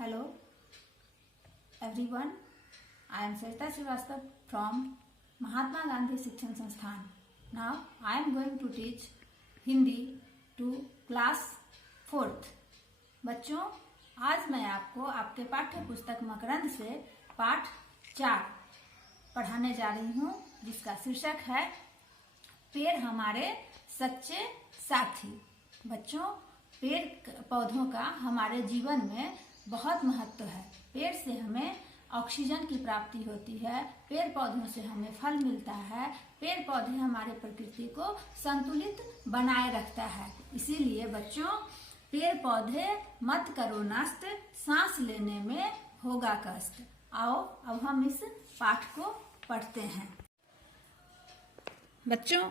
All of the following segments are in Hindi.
Hello everyone, I am Sarita Srivastava from Mahatma Gandhi Shikshan Sansthan. Now I am going to teach Hindi to class 4th. बच्चों, आज मैं आपको आपके पाठ्य पुस्तक मकरंद से पाठ 4 पढ़ाने जा रही हूँ, जिसका शीर्षक है पेड़ हमारे सच्चे साथी। बच्चों, पेड़ पौधों का हमारे जीवन में बहुत महत्व है। पेड़ से हमें ऑक्सीजन की प्राप्ति होती है, पेड़ पौधों से हमें फल मिलता है, पेड़ पौधे हमारे प्रकृति को संतुलित बनाए रखता है। इसीलिए बच्चों, पेड़ पौधे मत करो नष्ट, सांस लेने में होगा कष्ट। आओ अब हम इस पाठ को पढ़ते हैं। बच्चों,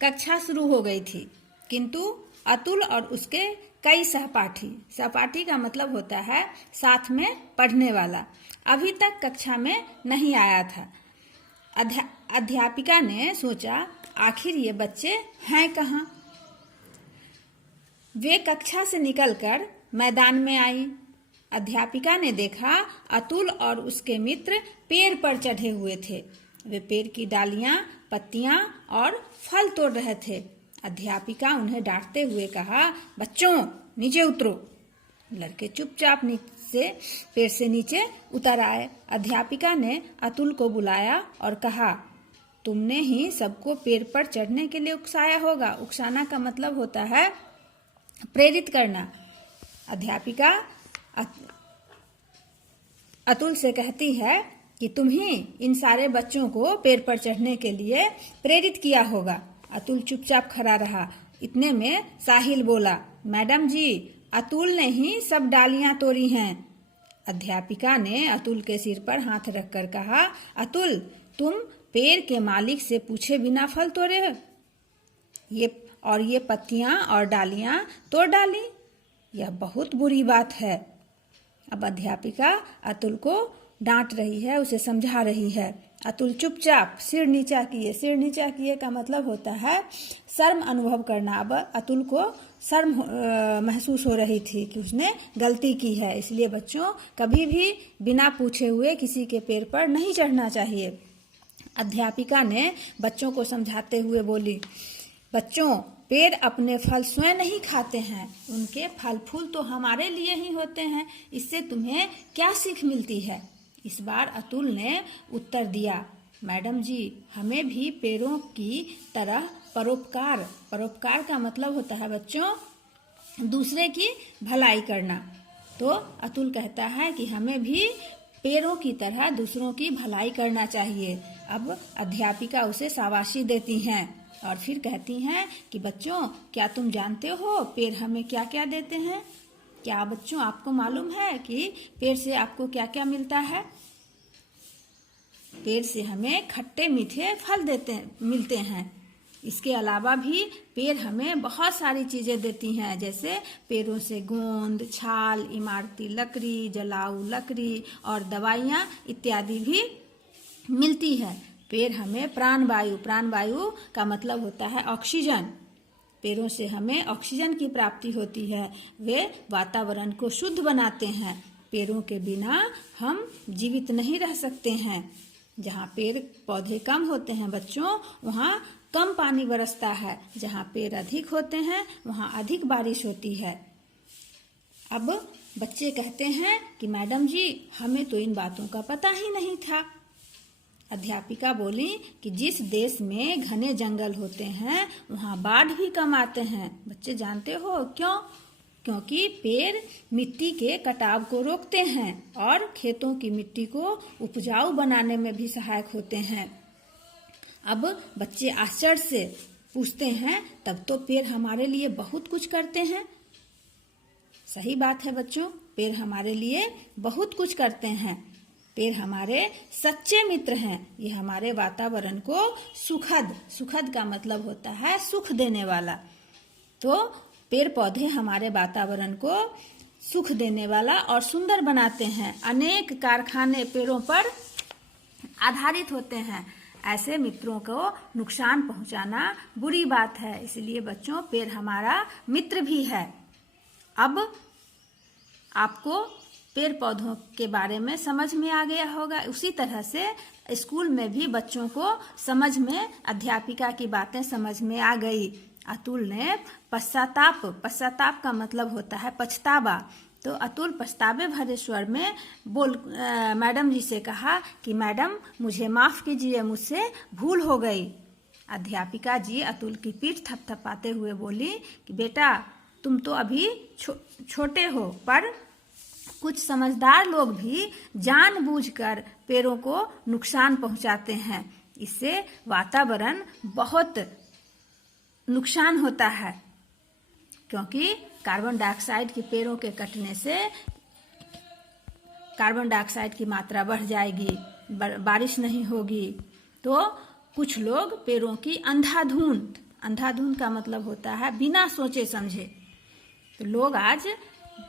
कक्षा शुरू हो गई थी, किंतु अतुल और उसके कई सहपाठी का मतलब होता है साथ में पढ़ने वाला, अभी तक कक्षा में नहीं आया था। अध्यापिका ने सोचा, आखिर ये बच्चे हैं कहाँ? वे कक्षा से निकलकर मैदान में आई। अध्यापिका ने देखा अतुल और उसके मित्र पेड़ पर चढ़े हुए थे। वे पेड़ की डालियां, पत्तियां और फल तोड़ रहे थे। अध्यापिका उन्हें डांटते हुए कहा, बच्चों नीचे उतरो। लड़के चुपचाप से पेड़ से नीचे उतर आए। अध्यापिका ने अतुल को बुलाया और कहा, तुमने ही सबको पेड़ पर चढ़ने के लिए उकसाया होगा। उकसाना का मतलब होता है प्रेरित करना। अध्यापिका अतुल से कहती है कि तुम ही इन सारे बच्चों को पेड़ पर चढ़ने के लिए प्रेरित किया होगा। अतुल चुपचाप खड़ा रहा। इतने में साहिल बोला, मैडम जी, अतुल ने ही सब डालियां तोड़ी हैं। अध्यापिका ने अतुल के सिर पर हाथ रखकर कहा, अतुल, तुम पेड़ के मालिक से पूछे बिना फल तोड़े हो? ये पत्तियां और डालियां तोड़ डाली, यह बहुत बुरी बात है। अब अध्यापिका अतुल को डांट रही है, उसे समझा रही है। अतुल चुपचाप सिर नीचा किए। सिर नीचा किए का मतलब होता है शर्म अनुभव करना। अब अतुल को शर्म महसूस हो रही थी कि उसने गलती की है। इसलिए बच्चों, कभी भी बिना पूछे हुए किसी के पेड़ पर नहीं चढ़ना चाहिए। अध्यापिका ने बच्चों को समझाते हुए बोली, बच्चों, पेड़ अपने फल स्वयं नहीं खाते हैं, उनके फल फूल तो हमारे लिए ही होते हैं। इससे तुम्हें क्या सीख मिलती है? इस बार अतुल ने उत्तर दिया, मैडम जी, हमें भी पेड़ों की तरह परोपकार का मतलब होता है बच्चों दूसरे की भलाई करना। तो अतुल कहता है कि हमें भी पेड़ों की तरह दूसरों की भलाई करना चाहिए। अब अध्यापिका उसे शाबाशी देती हैं और फिर कहती हैं कि बच्चों, क्या तुम जानते हो पेड़ हमें क्या क्या देते हैं? क्या बच्चों आपको मालूम है कि पेड़ से आपको क्या क्या मिलता है? पेड़ से हमें खट्टे मीठे फल मिलते हैं। इसके अलावा भी पेड़ हमें बहुत सारी चीजें देती हैं, जैसे पेड़ों से गोंद, छाल, इमारती लकड़ी, जलाऊ लकड़ी और दवाइयाँ इत्यादि भी मिलती है। पेड़ हमें प्राणवायु का मतलब होता है ऑक्सीजन। पेड़ों से हमें ऑक्सीजन की प्राप्ति होती है। वे वातावरण को शुद्ध बनाते हैं। पेड़ों के बिना हम जीवित नहीं रह सकते हैं। जहाँ पेड़ पौधे कम होते हैं बच्चों, वहाँ कम पानी बरसता है। जहाँ पेड़ अधिक होते हैं, वहाँ अधिक बारिश होती है। अब बच्चे कहते हैं कि मैडम जी, हमें तो इन बातों का पता ही नहीं था। अध्यापिका बोली कि जिस देश में घने जंगल होते हैं, वहाँ बाढ़ भी कम आते हैं। बच्चे जानते हो क्यों? क्योंकि पेड़ मिट्टी के कटाव को रोकते हैं और खेतों की मिट्टी को उपजाऊ बनाने में भी सहायक होते हैं। अब बच्चे आश्चर्य से पूछते हैं, तब तो पेड़ हमारे लिए बहुत कुछ करते हैं। सही बात है बच्चों, पेड़ हमारे लिए बहुत कुछ करते हैं। पेड़ हमारे सच्चे मित्र हैं। ये हमारे वातावरण को सुखद का मतलब होता है सुख देने वाला। तो पेड़ पौधे हमारे वातावरण को सुख देने वाला और सुंदर बनाते हैं। अनेक कारखाने पेड़ों पर आधारित होते हैं। ऐसे मित्रों को नुकसान पहुंचाना बुरी बात है। इसलिए बच्चों, पेड़ हमारा मित्र भी है। अब आपको पेड़ पौधों के बारे में समझ में आ गया होगा। उसी तरह से स्कूल में भी बच्चों को समझ में, अध्यापिका की बातें समझ में आ गई। अतुल ने पश्चाताप का मतलब होता है पछतावा। तो अतुल पछतावे भरे स्वर में मैडम जी से कहा कि मैडम मुझे माफ कीजिए, मुझसे भूल हो गई। अध्यापिका जी अतुल की पीठ थपथपाते हुए बोली कि बेटा तुम तो अभी छोटे हो, पर कुछ समझदार लोग भी जानबूझकर पेड़ों को नुकसान पहुंचाते हैं। इससे वातावरण बहुत नुकसान होता है, क्योंकि कार्बन डाइऑक्साइड के पेड़ों के कटने से कार्बन डाइऑक्साइड की मात्रा बढ़ जाएगी, बारिश नहीं होगी। तो कुछ लोग पेड़ों की अंधाधुंध का मतलब होता है बिना सोचे समझे। तो लोग आज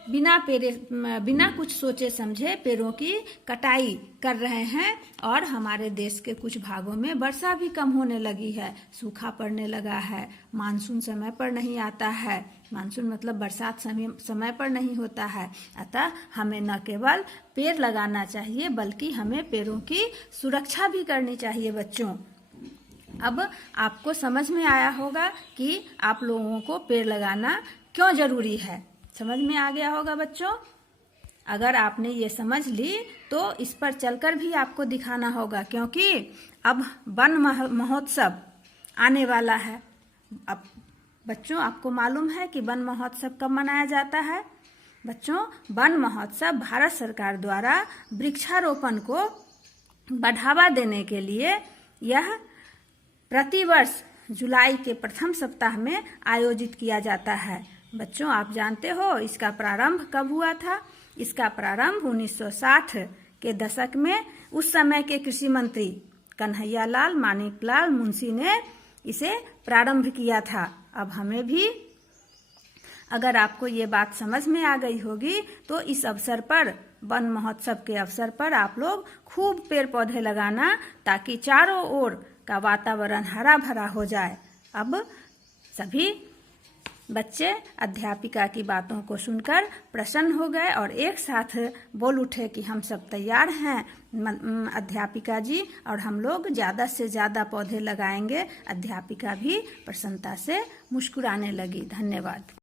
बिना कुछ सोचे समझे पेड़ों की कटाई कर रहे हैं, और हमारे देश के कुछ भागों में वर्षा भी कम होने लगी है, सूखा पड़ने लगा है, मानसून समय पर नहीं आता है। मानसून मतलब बरसात समय पर नहीं होता है। अतः हमें न केवल पेड़ लगाना चाहिए, बल्कि हमें पेड़ों की सुरक्षा भी करनी चाहिए। बच्चों, अब आपको समझ में आया होगा कि आप लोगों को पेड़ लगाना क्यों जरूरी है। समझ में आ गया होगा बच्चों। अगर आपने ये समझ ली तो इस पर चलकर भी आपको दिखाना होगा, क्योंकि अब वन महोत्सव आने वाला है। अब बच्चों, आपको मालूम है कि वन महोत्सव कब मनाया जाता है? बच्चों, वन महोत्सव भारत सरकार द्वारा वृक्षारोपण को बढ़ावा देने के लिए यह प्रतिवर्ष जुलाई के प्रथम सप्ताह में आयोजित किया जाता है। बच्चों, आप जानते हो इसका प्रारंभ कब हुआ था? इसका प्रारंभ 1960 के दशक में उस समय के कृषि मंत्री कन्हैयालाल मानिकलाल मुंशी ने इसे प्रारंभ किया था। अब हमें भी, अगर आपको ये बात समझ में आ गई होगी, तो इस अवसर पर, वन महोत्सव के अवसर पर आप लोग खूब पेड़ पौधे लगाना, ताकि चारों ओर का वातावरण हरा भरा हो जाए। अब सभी बच्चे अध्यापिका की बातों को सुनकर प्रसन्न हो गए और एक साथ बोल उठे कि हम सब तैयार हैं अध्यापिका जी, और हम लोग ज़्यादा से ज़्यादा पौधे लगाएंगे। अध्यापिका भी प्रसन्नता से मुस्कुराने लगी। धन्यवाद।